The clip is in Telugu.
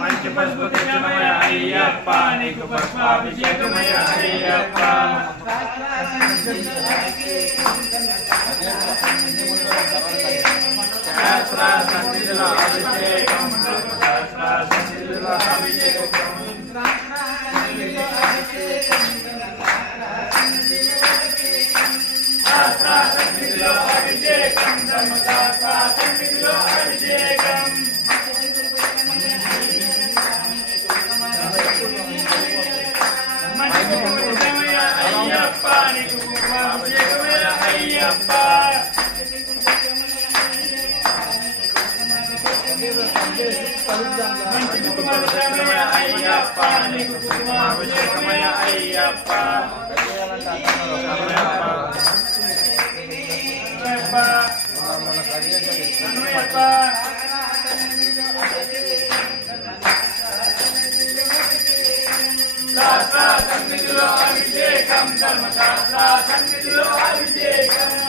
మంచి పశుపతిమయ అయ్యప్ప నీకు పుష్పాభిషేకమయ అయ్యప్ప సహస్ర సన్నిధిలో అభిషేకం సహస్ర సన్నిధిలో అభిషేకం సహస్ర సన్నిధిలో అభిషేకం సహస్ర సన్నిధిలో అభిషేకం అయ్యప్ప నీకు పుష్పాభిషేకమయ అయ్యప్ప మంచి కుమారమయ అయ్యప్ప నీకు పుష్పాభిషేకమయ అయ్యప్ప శాస్త్ర సన్నిధిలో అభిషేకం ధర్మశాస్త్ర సన్నిధిలో అభిషేకం